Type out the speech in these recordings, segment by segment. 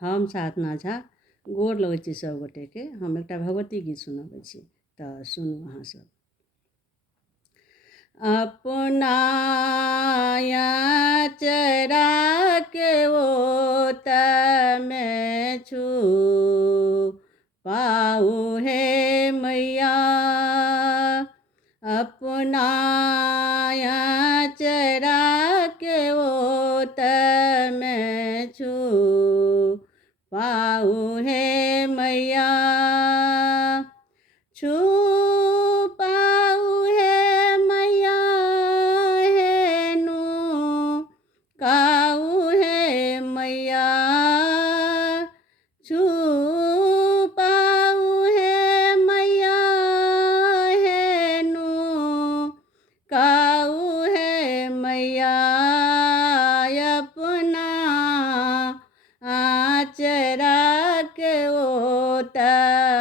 हम साधना झा गोर लगै छी सब गोटे के। हम एकटा भगवती गीत सुनबै छी तऽ सुनू अहाँ सब। अपना चरा के ओत में छु पाऊ हे मैया, अपना चरा के ओत में छु पाऊ हे मैया, छु पाऊ हे मैया हेनु काऊ हे मैया, छु पाऊ हे मैया हेनु काऊ हे मैया, अपना आचरा के ओत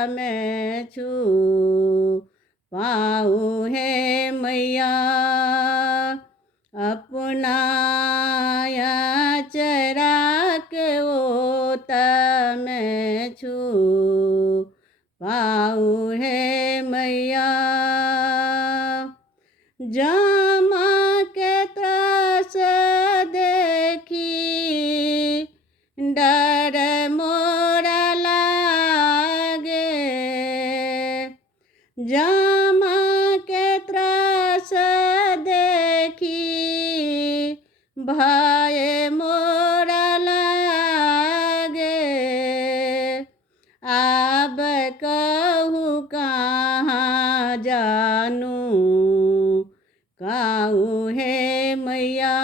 में छु पाऊ हे मैया, अपना चरा के ओत में छु पाऊ हे मैया। जामा के त्रास देखी डर मोरा लागे, जामा के त्रास देखी भय मोरा लागे, आब कहू कहाँ जानू काऊ हे मैया,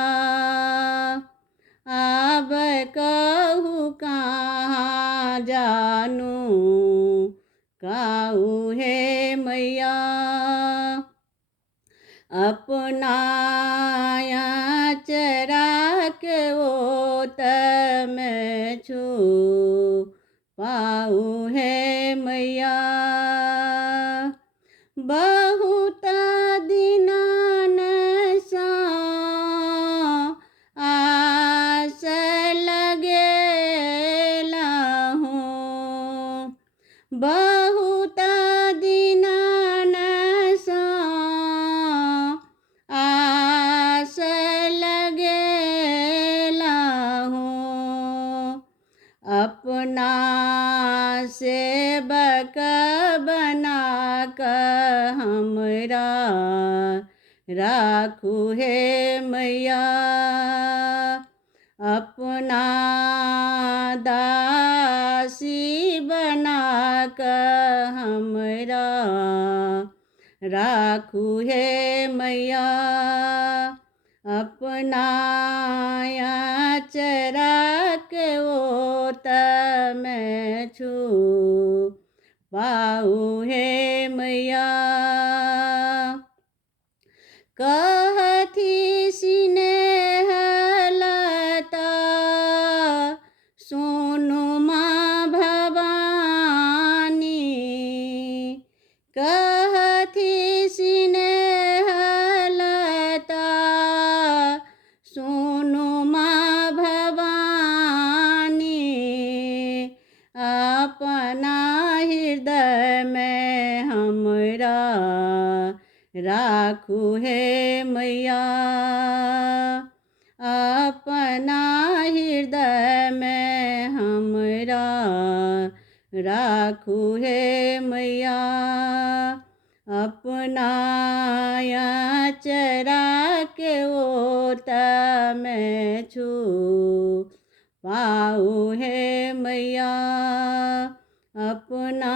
आब कहू कहाँ जानू काऊ हे मैया, अपना चरा के ओत में छु पाऊ हे मैया, बहुत दिनान सा आस लगेला हूँ, बहुत दिनान सा आस लगेला हूँ, अपना सेवक बना कर हमरा राखू हे मैया, अपना दासी बना कर हमरा राखू हे मैया, अपना चरा के ओत में छु पाऊ हे मैया, कहथी स्नेह लता सुनु माँ भवानी, कहथी स्नेह लता सुनु माँ भवानी, अपना हृदय में हमरा राखू हे मैया, अपना हृदय में हमरा राखू हे मैया, अपना चरा के ओत में छु पाऊ हे मैया, अपना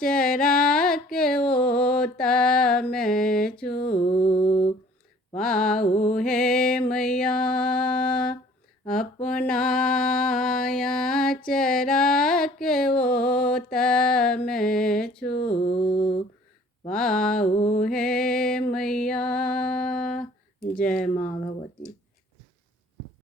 चरा के ओत में छु पाऊ हे मैया, अपना चरा के ओत में छु पाऊ हे मैया। जय माँ।